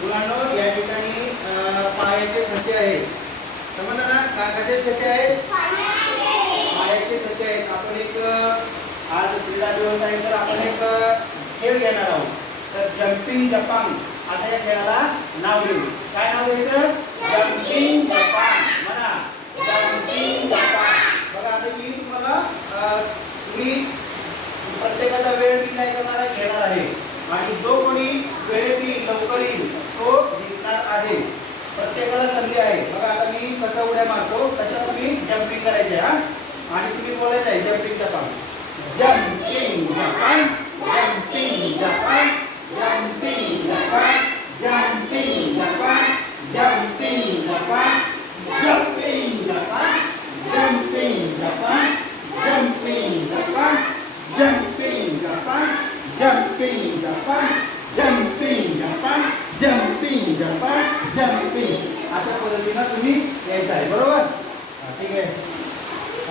मुलांनो या ठिकाणी पायाचे ठसे आहेत. समजलं ना? का ठसे आहेत? पायाचे ठसे आहेत. आपण एक आज क्रीडा दिवस आहे तर आपण एक खेळ घेणार आहोत. तर जम्पिंग जपांग असा या खेळाला नाव देऊ. काय नाव द्यायचं? जम्पिंग जपांग म्हणा जम्पिंग जपांग बघा आता मी तुम्हाला अं, तुम्ही प्रत्येकाचा वेळ मी काय करणार आहे घेणार आहे आणि जो कोणी वेळेत येईल लवकर येईल तो जिंकणार आहे प्रत्येकाला संधी आहे बघा आता मी कसं उड्या मारतो तशा तुम्ही जम्पिंग करायचे हा आणि तुम्ही बोलायचं आहे jumping Japan jumping Japan jumping Japan jumping Japan jumping Japan jumping Japan jumping Japan jumping Japan jumping Japan jumping Japan jumping Japan jumping Japan jumping Japan jumping. अशा पद्धतीनं तुम्ही यायचं आहे बरोबर ठीक आहे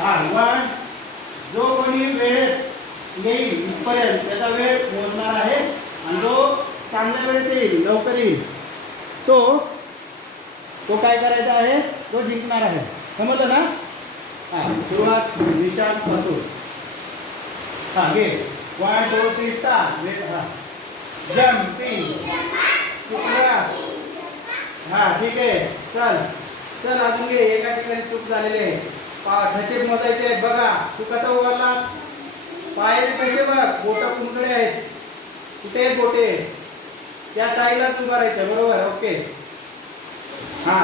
हा जो कोणी वेळेत येईल इथपर्यंत त्याचा वेळ मोजणार आहे आणि जो चांगल्या वेळेत येईल लवकर येईल तो तो काय करायचा आहे? तो जिंकणार आहे. समजलं ना? हा सुरुवात निशानपासून. हा घे. One two three start wait हा जम्पिंग चुकला हा ठीक आहे. चल. चल अजून घे. एका ठिकाणी चूक झालेली आहे. पा ठसे मोजायचे आहेत बघा. तू कसा उभारला पायरे कसे बघ? बोट कुंकडे आहेत. कुठे आहेत बोटे? त्या साईडलाच उभा राहायचं बरोबर? ओके. हा.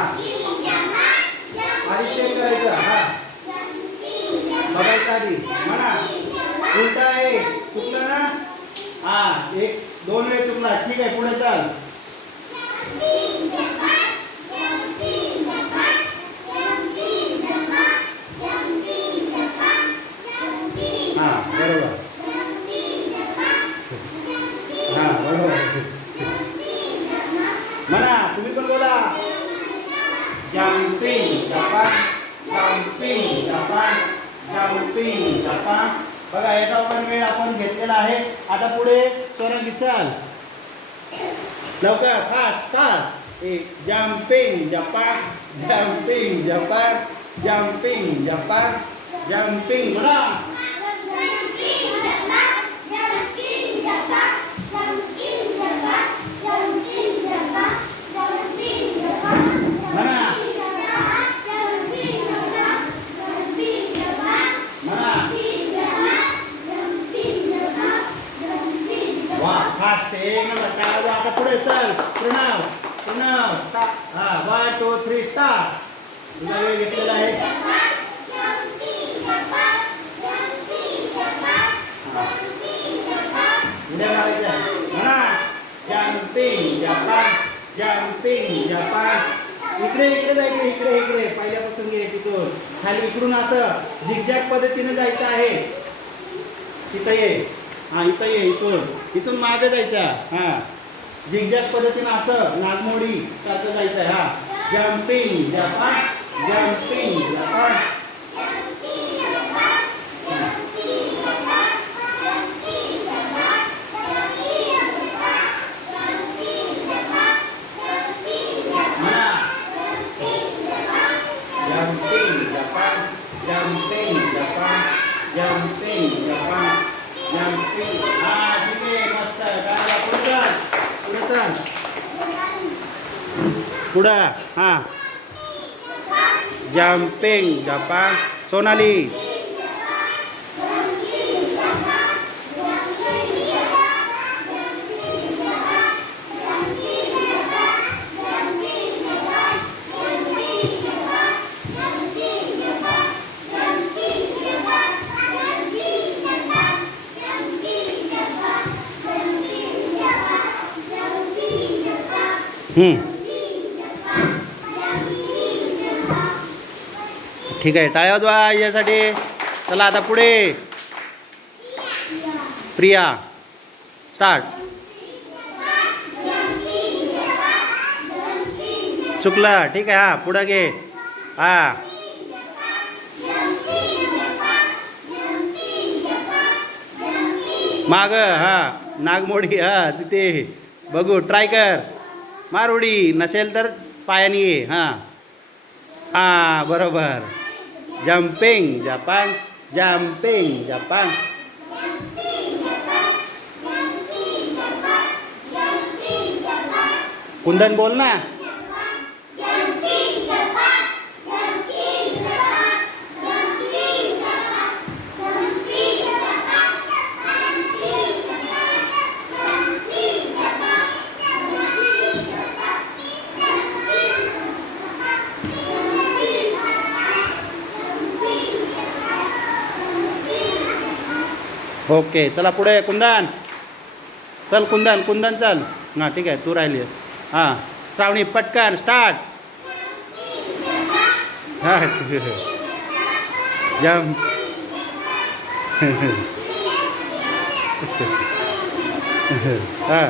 आधी चेक करायचं. हा. बघायचं आधी. म्हणा. उलटा आहे. चुकलं ना? हा. एक दोन वेळ चुकला. ठीक आहे पुढे चाल. जम्पिंग आता बघा याचा पण वेळ आपण घेतलेला आहे. आता पुढे सोनंगी विचार लवकर फास्ट फास्ट. एक jumping Japan jumping Japan jumping Japan jumping म्हणा म्हणा म्हणा वा फास्ट एक नंबर काय आता पुढे चल. प्रणव प्रणव हा वन टू थ्री स्टार तुझा वेळ घेतलेला आहे. उद्या मारायचं आहे. म्हणा. जम्पिंग जपान जम्पिंग जपान इकडे इकडे जायचं इकडे इकडे. पहिल्यापासून घे तिथून. खाली इकडून असं झिगझॅग पद्धतीने जायचं आहे. तिथं ये. हा इथं ये इथून. इथून मागे जायचं हा. झिगझॅग पद्धतीनं असं नागमोडी सारखं जायचं आहे हा. जम्पिंग जपान जम्पिंग पुढं हां जम्पिंग जपान सोनाली हम्म. ठीक आहे टाळ्या वाजवा यासाठी. चला आता पुढे. प्रिया. स्टार्ट. चुकलं ठीक आहे हा पुढं घे. हा. माग हा नागमोडी हा तिथे. बघू ट्राय कर. मार उडी नसेल तर पायाने ये हां. हां बरोबर. Jumping Japan jumping Japan Kundan बोल ओके चला पुढे कुंदन. चल कुंदन कुंदन चल. हां ठीक आहे तू राहिली हां श्रावणी पटकन स्टार्ट हां. जम हां.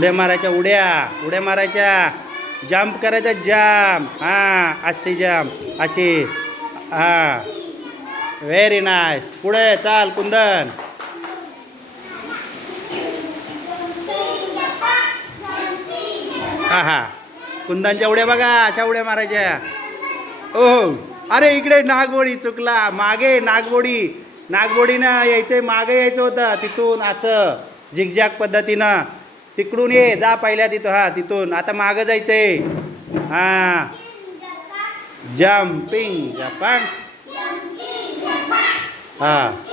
उड्या मारायच्या उड्या उड्या मारायच्या. जम्प करायचा जम्प हां असे जम्प असे हां. व्हेरी नाईस पुढे चाल कुंदन. हा हा. कुंदनच्या उड्या बघा अशा उड्या मारायच्या. ओ हो. अरे इकडे नागवडी चुकला. मागे नागवडी. नागवडीनं यायचं मागे यायचं होतं तिथून असं. झिगझॅग पद्धतीनं. तिकडून ये जा पहिल्या तिथं हा तिथून. आता मागं जायचंय. हां. Jumping Japan. हां.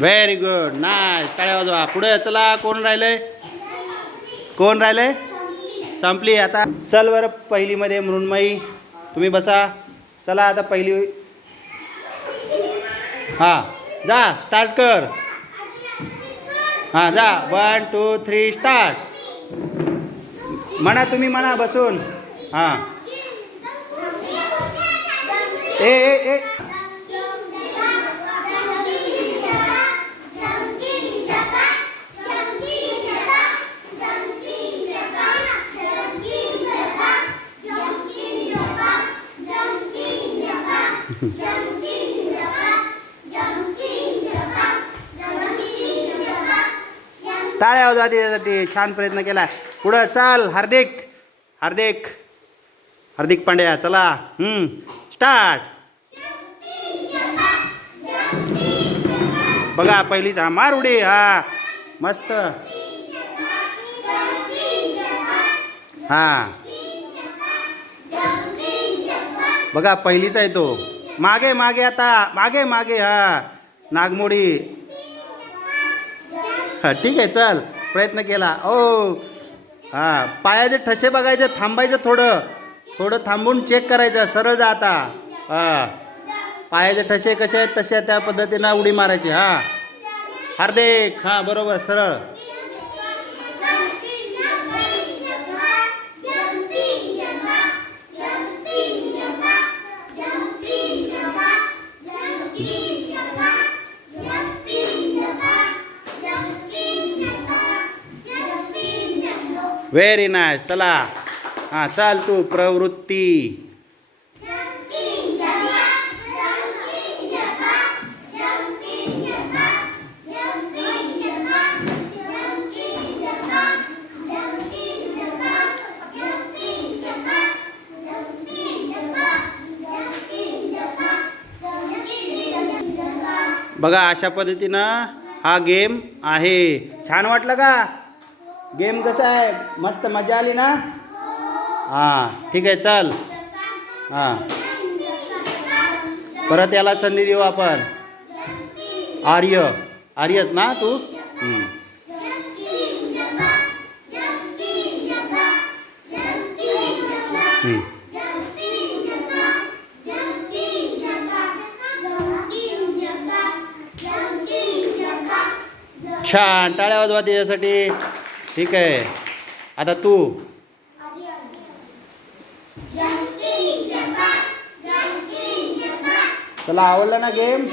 व्हेरी गुड नाईस टाळ्या वाजवा. पुढे चला कोण राहिलंय? कोण राहिलंय? संपली. आता चल बरं पहिलीमध्ये मृण्मयी. तुम्ही बसा. चला आता पहिली. हां जा स्टार्ट कर. हां जा. वन टू थ्री स्टार्ट म्हणा तुम्ही म्हणा बसून. हां. ए ए ए. टाळ्या वाजवा त्याच्यासाठी छान प्रयत्न केला. पुढं चाल हार्दिक. हार्दिक. हार्दिक पांड्या चला. स्टार्ट. बघा पहिलीच हा मार उडी हा. मस्त. हा. बघा पहिलीच आहे तो. मागे मागे आता. मागे मागे हा. नागमोडी. ठीक आहे चल. प्रयत्न केला. ओ. हां पायाचे ठसे बघायचे थांबायचं थोडं. थोडं थांबून चेक करायचं. सरळ जा आता. हां. पायाचे ठसे कसे आहेत तसे त्या पद्धतीनं उडी मारायची. हां. हार्दिक. हां बरोबर सरळ. व्हेरी नाईस चला. हां चाल तू प्रवृत्ती. बघा अशा पद्धतीनं हा गेम आहे. छान वाटलं का? गेम कसा आहे? मस्त मजा आली ना? हां ठीक आहे चल. हां. परत याला संधी देऊ आपण. आर्य. आर्यच ना तू? छान टाळ्या वाजवा त्याच्यासाठी ठीक आहे. आता तू. तुला आवडला ना गेम?